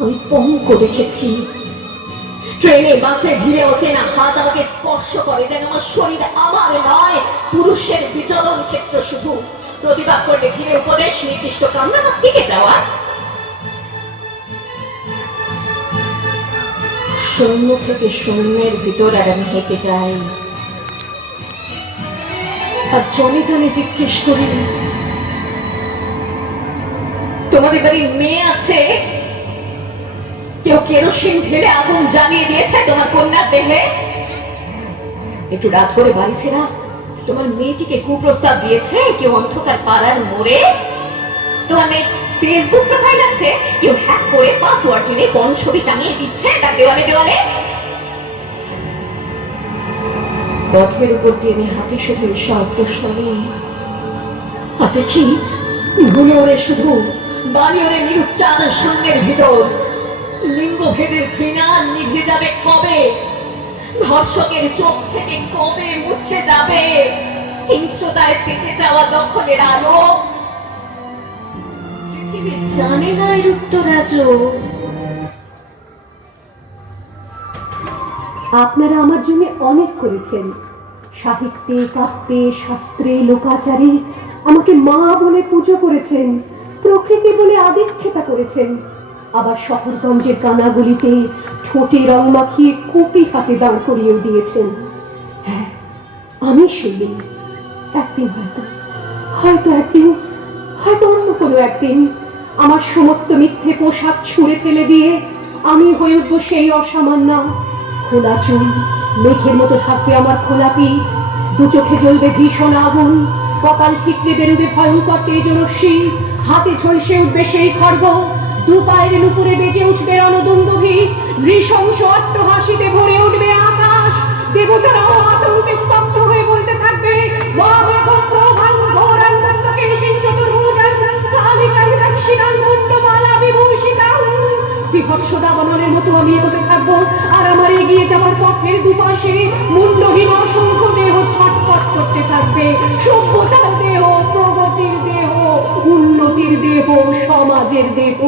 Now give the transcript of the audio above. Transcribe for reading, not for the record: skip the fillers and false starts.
আমি পঙ্ক দেখেছি, ট্রেনে বাসে ভিড়ে অচেনা হাত আমাকে স্পর্শ করে, যেন আমার শরীর আমার নয়, পুরুষের বিচরণ ক্ষেত্র শুধু। প্রতিবাদ করলে ভিড়ে উপদেশ, নির্দিষ্ট কামনা বা শিখে যাওয়া। শূন্য থেকে শূন্যের ভিতর আর আমি হেঁটে যাই, আর জনে জনে জিজ্ঞেস করি, তোমাদের বাড়ির মেয়ে আছে? কেউ কেরোসিন ঢেলে আগুন জ্বালিয়ে দিয়েছে তোমার কন্যার দেহে? একটু রাত করে বাড়ি ফেরা তোমার মেয়েটিকে কুপ্রস্তাব দিয়েছে কেউ অন্ধকার পাড়ার মোড়ে? তোমার মেয়ের ফেসবুক প্রোফাইল আছে, কেউ হ্যাক করে পাসওয়ার্ড জেনে কোন ছবি টাঙিয়ে দিচ্ছে তার দেওয়ালে দেওয়ালে? পথের উপর দিয়ে আমি হাঁটি শুধু শব্দ শুনি, আর দেখি ঘুরে ওড়ে শুধু বালি ওরে নিরুচ্চার শূন্যের ভিতর। লিঙ্গভেদের ঘৃণা নিভে যাবে কবে? ধর্ষকের চোখ থেকে কবে মুছে যাবে হিংস্রতায় পেতে যাওয়া দখলের আলো? পৃথিবী জানে না এর উত্তর আজও। আপনারা আমার জন্য অনেক করেছেন, সাহিত্যে, কাব্যে, শাস্ত্রে, লোকাচারে আমাকে মা বলে পুজো করেছেন, প্রকৃতি বলে আদিক্ষেতা করেছেন। আবার শহরগঞ্জের কানাগলিতে ঠোঁটে রং মাখিয়ে কুপি হাতে দাঁড় করিয়েও দিয়েছেন। হ্যাঁ, আমি সেই মেয়ে। একদিন হয়তো অন্য কোনো একদিন আমার সমস্ত মিথ্যে পোশাক ছুঁড়ে ফেলে দিয়ে আমি হয়ে উঠবো সেই অসামান্য। খোলা চুল, মেঘের মতো থাকবে আমার খোলা পিঠ, দু চোখে জ্বলবে ভীষণ আগুন, কপাল ঠিকরে বেরোবে ভয়ঙ্কর তেজরশ্মি, হাতে ঝলসে উঠবে সেই খড়গ, দু পায়ের নুপুরে বেজে উঠবে রণদুন্দুভি, নৃশংস অট্টহাসিতে ভরে উঠবে আকাশ। দেবতারাও আতঙ্কে স্তব্ধ হয়ে বলতে থাকবে, বিভৎস দাবানলের মতো আমি এগোতে থাকবো, আর আমার এগিয়ে যাওয়ার পথের দুপাশে মুন্ডহীন অসংখ্য দেহ ছটফট করতে থাকবে। সভ্যতার দেহ, প্রগতির দেহ, উন্নতির দেহ, সমাজের দেহ।